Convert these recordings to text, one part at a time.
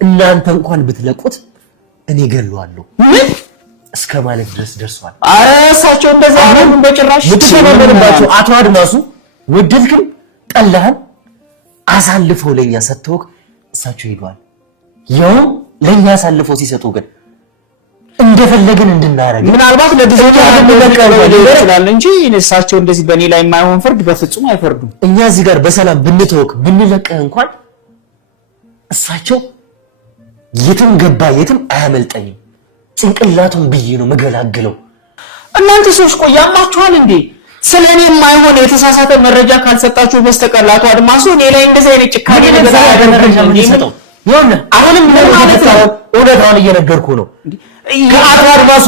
እናንተ እንኳን ብትለቁት እኔ ገለዋለሁ ምን እስከ ማለት ድረስ ደርሷል። እሳቸው እንደዛ ነው በጭራሽ ልትተባበሩባቸው አቶ አድማሱ ወደድክም ጠላህም አሳልፈው ለኛ ሰጥተው እሳቸው ሄዷል። ያው ለኛ አሳልፈው ሲሰጡ ግን እንደፈለግን እንድናረግ ምናልባት ለዲዛይን ይችላል እንጂ እሳቸው እንደዚህ በኔ ላይ የማይሆን ፍርድ በፍጹም አይፈርዱም። እኛ እዚህ ጋር በሰላም ብንተወክ ብንለቀህ እንኳን እሳቸው የትም ገባ የትም አያመልጠኝም ጭንቅላቱን ብዬ ነው መገላግለው። እናንተ ሰዎች ቆይ ያማችኋል እንዴ? ስለኔ የማይሆን የተሳሳተ መረጃ ካልሰጣችሁ በስተቀር አቶ አድማሱ እኔ ላይ እንደዚህ አይነት ጭካኔ ነገር ያደረገ ነው። ይሁን አሁንም ማለት ነው እውነታውን እየነገርኩ ነው። ከአቶ አድማሱ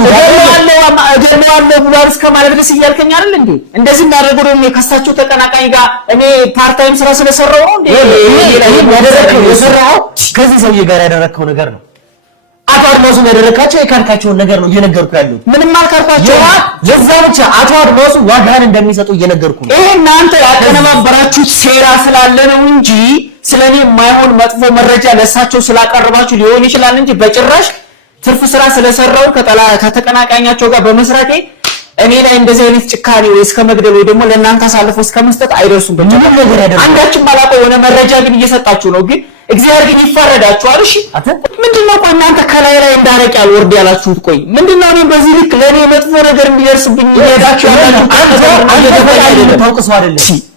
ገለዋለሁ ብሏል እስከ ማለት ድረስ እያልከኝ አይደል እንዴ? እንደዚህ እናደርገው ነው ከሳቸው ተቀናቃኝ ጋር እኔ ፓርት ታይም ስራ ስለሰራው ነው እንዴ? የሰራው ከዚህ ሰውዬ ጋር ያደረከው ነገር ነው። አቶ አድማሱ ያደረካቸው የካርካቸውን ነገር ነው እየነገርኩ ያለው። ምንም አልካርካቸው ለዛ ብቻ አቶ አድማሱ ዋጋን እንደሚሰጡ እየነገርኩ ነው። ይሄ እናንተ ያቀነባበራችሁት ሴራ ስላለ ነው እንጂ ስለኔ የማይሆን መጥፎ መረጃ ለሳቸው ስላቀርባችሁ ሊሆን ይችላል እንጂ በጭራሽ ትርፍ ስራ ስለሰራው ከተቀናቃኛቸው ጋር በመስራቴ እኔ ላይ እንደዚህ አይነት ጭካኔ ወይ እስከ መግደል ወይ ደግሞ ለእናንተ አሳልፎ እስከ መስጠት አይደርሱም። አንዳችን ባላቀው የሆነ መረጃ ግን እየሰጣችሁ ነው። ግን እግዚአብሔር ግን ይፈረዳችኋል። እሺ ምንድነው ቆይ እናንተ ከላይ ላይ እንዳረቅ ያልወርድ ያላችሁት? ቆይ ምንድነው እኔ በዚህ ልክ ለኔ መጥፎ ነገር እንዲደርስብኝ ይሄዳችሁ ያላችሁ?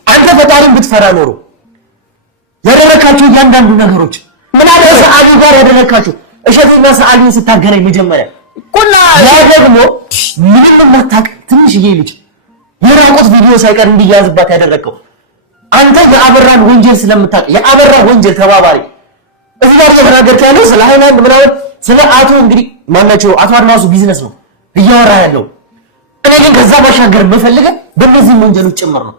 አንተ ፈጣሪን ብትፈራ ኖሮ ያደረካችሁ እያንዳንዱ ነገሮች ምን አለ ሰዓሊ ጋር ያደረካችሁ እሸቴና ሰዓሊን ስታገናኝ መጀመሪያ ቁና ያ ደግሞ ምንም ማታቅ ትንሽዬ ልጅ የራቆት ቪዲዮ ሳይቀር እንዲያዝባት ያደረከው አንተ የአበራን ወንጀል ስለምታውቅ የአበራ ወንጀል ተባባሪ እዚህ ጋር ተናገርክ ያለው ስለ ሃይላንድ ምናምን ስለ አቶ እንግዲህ ማናቸው አቶ አድማሱ ቢዝነስ ነው እያወራ ያለው። እኔ ግን ከዛ ባሻገር መፈልገ በእነዚህ ወንጀሎች ጭምር ነው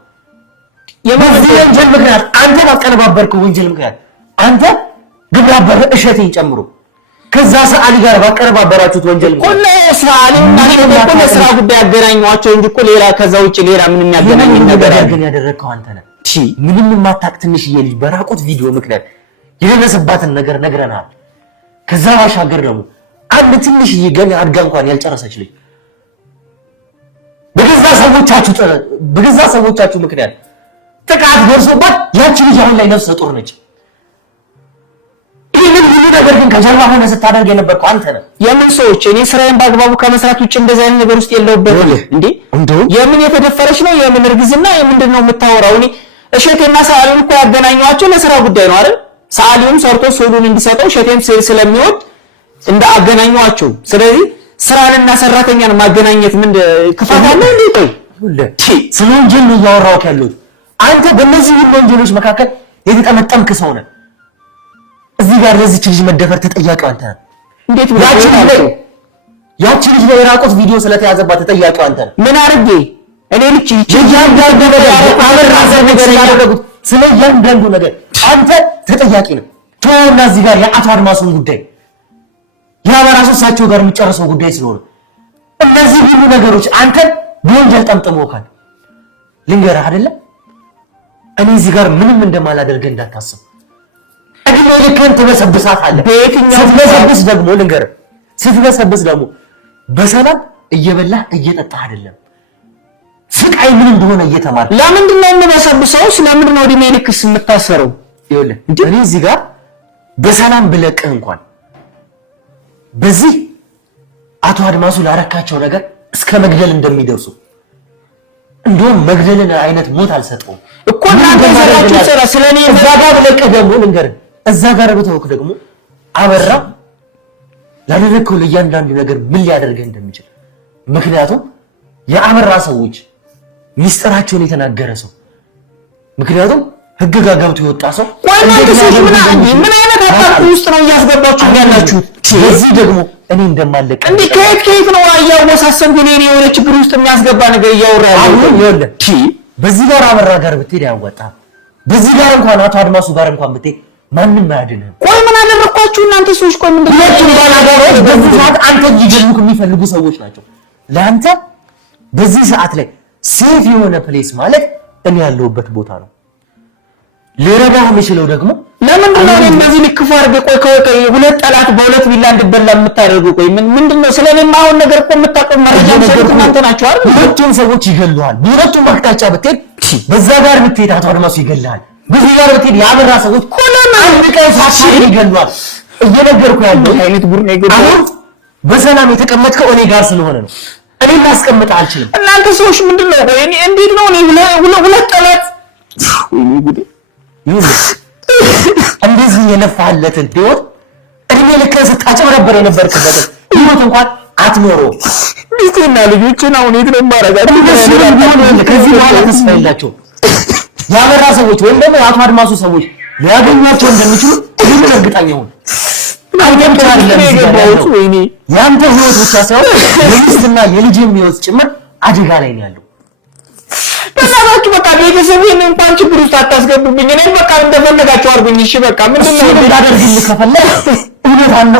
የማዚህ ወንጀል ምክንያት አንተ ባቀነባበርከው ወንጀል ምክንያት አንተ ግብረ አበር እሸቴን ጨምሮ ከዛ ሰዓሊ ጋር ባቀነባበራችሁት ወንጀል ሁሉ ሰዓሊና ሁሉ ስራ ጉዳይ ያገናኙዋቸው እንጂ እኮ ሌላ ከዛ ውጪ ሌላ ምንም ያገናኝ ነገር ግን ያደረከው አንተ ነህ። እሺ ምንም ማታቅ ትንሽዬ ልጅ በራቆት ቪዲዮ ምክንያት የደረሰባትን ነገር ነግረናል። ከዛ ባሻገር ደግሞ አንድ ትንሽዬ ገና አድጋ እንኳን ያልጨረሰች ልጅ በገዛ ሰዎቻችሁ ምክንያት ጥቃት ደርሶባት ያቺ ልጅ አሁን ላይ ነፍሰ ጡር ነች። ይሄን ሁሉ ነገር ግን ከጀርባ ሆነ ስታደርግ የነበርከው አንተ ነህ። የምን ሰዎች እኔ ስራዬን በአግባቡ ከመስራት ውጭ እንደዛ አይነት ነገር ውስጥ የለውበትም እንዴ? የምን የተደፈረች ነው የምን እርግዝና የምንድነው የምታወራው? እኔ እሸቴና ሰዓሊውን እኮ ያገናኘዋቸው ለስራ ጉዳይ ነው አይደል? ሰዓሊውም ሰርቶ ስዕሉን እንዲሰጠው እሸቴም ስዕል ስለሚወድ እንደ አገናኘዋቸው። ስለዚህ ስራንና ሰራተኛን ማገናኘት ምን ክፋት አለ እንዴ? ቆይ ስለ ወንጀል ነው እያወራሁት ያለሁት። አንተ በእነዚህ ሁሉ ወንጀሎች መካከል የተጠመጠምክ ሰው ነህ። እዚህ ጋር ለዚህ ልጅ መደፈር ተጠያቂው አንተ ነህ። እንዴት ያቺ ልጅ ላይ የራቆት ቪዲዮ ስለተያዘባት ተጠያቂው አንተ ነህ። ምን አድርጌ እኔ ልጅ እያንዳንዱ ነገር ያደረጉት ስለ እያንዳንዱ ነገር አንተ ተጠያቂ ነህ። ተወውና እዚህ ጋር የአቶ አድማሱን ጉዳይ ያ በራሱ እሳቸው ጋር የሚጨርሰው ጉዳይ ስለሆነ እነዚህ ሁሉ ነገሮች አንተ በወንጀል ጠምጥመውካል። ልንገርህ አይደለም እኔ እዚህ ጋር ምንም እንደማላደርግ እንዳታስብ። እድሜ ልክህን ትበሰብሳታለህ። ስትበሰብስ ደግሞ ልንገርህ ስትበሰብስ ደግሞ በሰላም እየበላህ እየጠጣህ አይደለም ስቃይ ምን እንደሆነ እየተማርክ። ለምንድን ነው የምበሰብሰው? ስለምንድን ነው እድሜ ልክስ የምታሰረው? ይኸውልህ እኔ እዚህ ጋር በሰላም ብለቅህ እንኳን በዚህ አቶ አድማሱ ላረካቸው ነገር እስከ መግደል እንደሚደርሱ እንደውም መግደልን አይነት ሞት አልሰጠውም እኮ እናንተ ዘራችሁ ሰራ ስለኔ እዛ ጋር ብለቅህ ደግሞ ልንገርህ እዛ ጋር ብተውክ ደግሞ አበራ ላደረከው ለእያንዳንዱ ነገር ምን ሊያደርግህ እንደሚችል ምክንያቱም የአበራ ሰዎች ሚስጥራቸውን የተናገረ ሰው ምክንያቱም ህግ ጋር ገብቶ የወጣ ሰው እናንተ ሰዎች ምን አይነት አጣጥ ውስጥ ነው እያስገባችሁ ያላችሁት? ስለዚህ ደግሞ እኔ እንደማለቀ እንዴ ከየት ነው ያወሳሰብኩ እኔ የሆነ ችግር ውስጥ የሚያስገባ ነገር እያወራ ያለው? ይኸውልህ በዚህ ጋር አበራ ጋር ብትሄድ ያወጣ በዚህ ጋር እንኳን አቶ አድማሱ ጋር እንኳን ብትሄድ ማንንም አያድንም። ቆይ ምን አደረኳችሁ እናንተ ሰዎች? ቆይ ምንድነው ባላጋሮች በዚህ ሰዓት አንተ ሊገሉክ የሚፈልጉ ሰዎች ናቸው። ለአንተ በዚህ ሰዓት ላይ ሴፍ የሆነ ፕሌስ ማለት እኔ ያለሁበት ቦታ ነው። ሊረዳህ የሚችለው ደግሞ ለምንድን ነው እንደዚህ ልክፍ አድርገህ ቆይ ሁለት ጠላት በሁለት ቢላ እንድበላ የምታደርገው? ቆይ ምንድን ነው ስለኔ ማሁን ነገር እኮ የምታውቀው መረጃ ሰጥተህ እናንተ ናችሁ አይደል? ሁለቱም ሰዎች ይገሉሃል። ሁለቱም አቅጣጫ ብትሄድ በዛ ጋር ብትሄድ አቶ አድማሱ ይገላል። በዚህ ጋር ብትሄድ ያበራ ሰዎች ኮለና አንድ ቀን ሳትሄድ ይገሉሃል። እየነገርኩህ ያለው አይነት ጉድ ነው ይገባል። አሁን በሰላም የተቀመጥከው እኔ ጋር ስለሆነ ነው። እኔ ማስቀመጥ አልችልም። እናንተ ሰዎች ምንድነው? ቆይ እኔ እንዴት ነው እኔ ሁለት ጠላት ወይኔ ጉድ እንደዚህ የለፋለትን ህይወት እድሜ ልክህን ስታጭበረበር የነበርክበት ህይወት እንኳን አትኖረው። ሚስቴና ልጆችን አሁን የት ነው የማደርጋቸው? ከዚህ በኋላ ተስፋ የላቸውም። ያበራ ሰዎች ወይም ደግሞ የአቶ አድማሱ ሰዎች ሊያገኟቸው እንደሚችሉ ምን እርግጠኛ ሁን። አንተም ታርለም ይገባው። ወይኔ ያንተ ህይወት ብቻ ሳይሆን የሚስትና የልጅም ህይወት ጭምር አደጋ ላይ ነው ያለው። በእናታችሁ በቃ ቤተሰቤን እንኳን ችግር ውስጥ አታስገቡብኝ። እኔን በቃ እንደፈለጋችሁ አድርጉኝ። እሺ በቃ ምንድነው እንዳደርግልህ ከፈለክ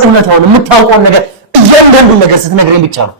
እውነታውን የምታውቀውን ነገር እያንዳንዱን ነገር ስትነግረኝ ብቻ ነው።